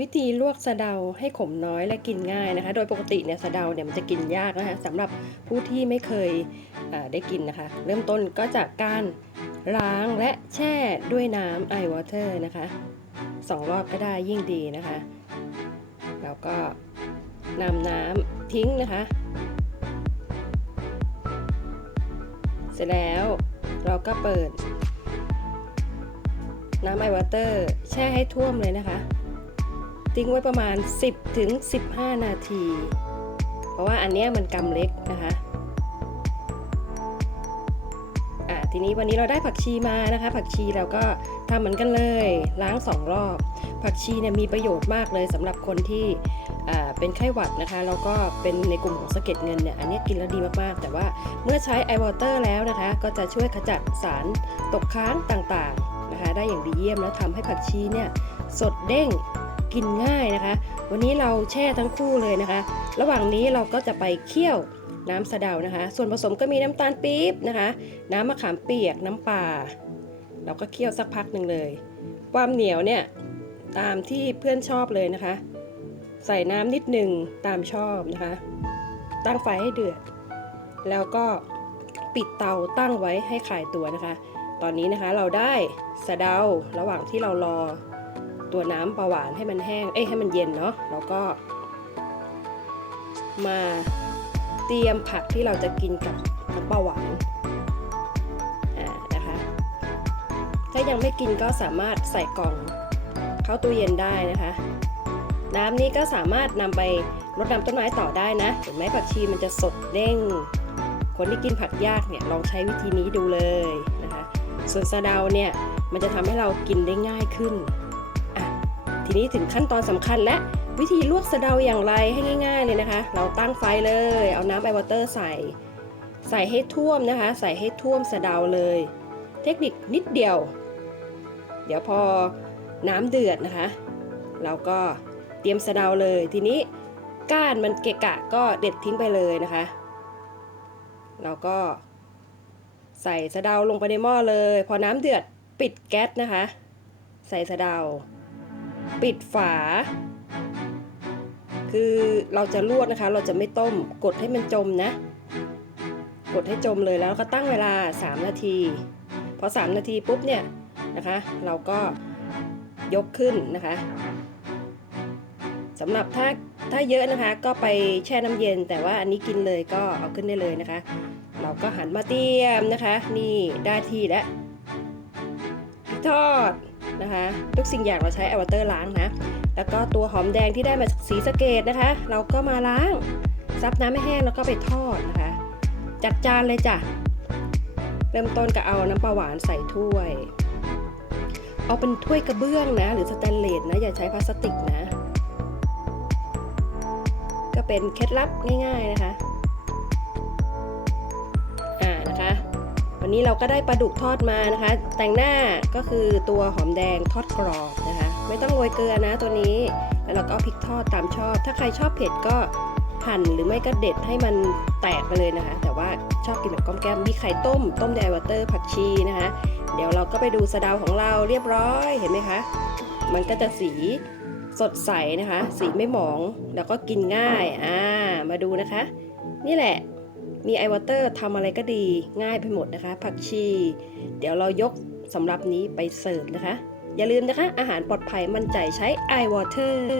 วิธีลวกสะเดาให้ขมน้อยและกินง่ายนะคะ โดยปกติเนี่ยสะเดาเนี่ยมันจะกินยากนะคะสำหรับผู้ที่ไม่เคยได้กินนะคะ เริ่มต้นก็จากการล้างและแช่ด้วยน้ำไอวอเตอร์นะคะสองรอบก็ได้ยิ่งดีนะคะ แล้วก็นำน้ำทิ้งนะคะ เสร็จแล้วเราก็เปิดน้ำไอวอเตอร์แช่ให้ท่วมเลยนะคะ ทิ้งไว้ประมาณ 10ถึง15 นาที เพราะว่าอันเนี้ยมันกำเล็กนะคะอะทีนี้วันนี้เราได้ผักชีมานะคะ ผักชีเราก็ทำเหมือนกันเลยล้างสองรอบ ผักชีเนี่ยมีประโยชน์มากเลยสำหรับคนที่อ่าเป็นไข้หวัดนะคะแล้วก็เป็นในกลุ่มของสะเก็ดเงินเนี่ยอันนี้กินแล้วดีมากๆ แต่ว่าเมื่อใช้ไอวอเตอร์แล้วนะคะ ก็จะช่วยขจัดสารตกค้างต่างๆนะคะ ได้อย่างดีเยี่ยมแล้วทำให้ผักชีเนี่ยสดเด้ง กินง่ายนะคะ วันนี้เราแช่ทั้งคู่เลยนะคะ ระหว่างนี้เราก็จะไปเคี่ยวน้ำสะเดานะคะ ส่วนผสมก็มีน้ำตาลปี๊บนะคะ น้ำมะขามเปียกน้ำปลาเราก็เคี่ยวสักพักหนึ่งเลย ความเหนียวเนี่ยตามที่เพื่อนชอบเลยนะคะ ใส่น้ำนิดหนึ่งตามชอบนะคะ ตั้งไฟให้เดือด แล้วก็ปิดเตาตั้งไว้ให้ขายตัวนะคะ ตอนนี้นะคะเราได้สะเดาระหว่างที่เรารอ ตัวน้ำปลาหวานให้มันแห้ง เอ้ยให้มันเย็นเนาะ แล้วก็ มาเตรียมผักที่เราจะกินกับน้ำปลาหวานอ่านะคะ ถ้ายังไม่กินก็สามารถใส่กล่องเข้าตู้เย็นได้นะคะ น้ำนี้ก็สามารถนำไปรดน้ำต้นไม้ต่อได้นะ เห็นไหมผักชีมันจะสดเด้ง คนที่กินผักยากเนี่ยลองใช้วิธีนี้ดูเลยนะคะ ส่วนสะเดาเนี่ยมันจะทำให้เรากินได้ง่ายขึ้น ทีนี้ถึงขั้นตอนสำคัญและวิธีลวกสะเดาอย่างไรให้ง่าย ๆเลยนะคะ เราตั้งไฟเลย เอาน้ำไอวอเตอร์ใส่ ใส่ให้ท่วมนะคะ ใส่ให้ท่วมสะเดาเลย เทคนิคนิดเดียว เดี๋ยวพอน้ำเดือดนะคะ เราก็เตรียมสะเดาเลย ทีนี้ก้านมันเกะกะก็เด็ดทิ้งไปเลยนะคะ เราก็ใส่สะเดาลงไปในหม้อเลย พอน้ำเดือดปิดแก๊สนะคะ ใส่สะเดา ปิดฝา คือเราจะลวกนะคะ เราจะไม่ต้ม กดให้มันจมนะ กดให้จมเลยแล้วก็ตั้งเวลา 3 นาที พอ 3 นาทีปุ๊บเนี่ยนะคะ เราก็ยกขึ้นนะคะสำหรับถ้าถ้าเยอะนะคะก็ไปแช่น้ำเย็น แต่ว่าอันนี้กินเลยก็เอาขึ้นได้เลยนะคะ เราก็หันมาเตรียมนะคะ นี่ได้ที่แล้วพริกทอด นะคะ ทุกสิ่งอย่างเราใช้ไอวอเตอร์ล้างนะ แล้วก็ตัวหอมแดงที่ได้มาจากสีสเกตนะคะ เราก็มาล้างซับน้ำให้แห้งแล้วก็ไปทอดนะคะ จัดจานเลยจ้ะ เริ่มต้นก็เอาน้ำปลาหวานใส่ถ้วย เอาเป็นถ้วยกระเบื้องนะ หรือสแตนเลสนะ อย่าใช้พลาสติกนะ ก็เป็นเคล็ดลับง่าย ๆนะคะ วันนี้เราก็ได้ปลาดุกทอดมานะคะ แต่งหน้าก็คือตัวหอมแดงทอดกรอบนะคะ ไม่ต้องโรยเกลือนะตัวนี้ แล้วเราก็พริกทอดตามชอบ ถ้าใครชอบเผ็ดก็หั่นหรือไม่ก็เด็ดให้มันแตกไปเลยนะคะ แต่ว่าชอบกินแบบก้อมแก้มมีไข่ต้ม ต้มแดงวอเตอร์ผักชีนะคะ เดี๋ยวเราก็ไปดูสะเดาของเราเรียบร้อยเห็นไหมคะ มันก็จะสีสดใสนะคะ สีไม่หมองแล้วก็กินง่ายอ่ามาดูนะคะ นี่แหละ มีไอวอเตอร์ทำอะไรก็ดีง่ายไปหมดนะคะ ผักชี เดี๋ยวเรายกสำหรับนี้ไปเสิร์ฟนะคะ อย่าลืมนะคะ อาหารปลอดภัยมั่นใจใช้ไอวอเตอร์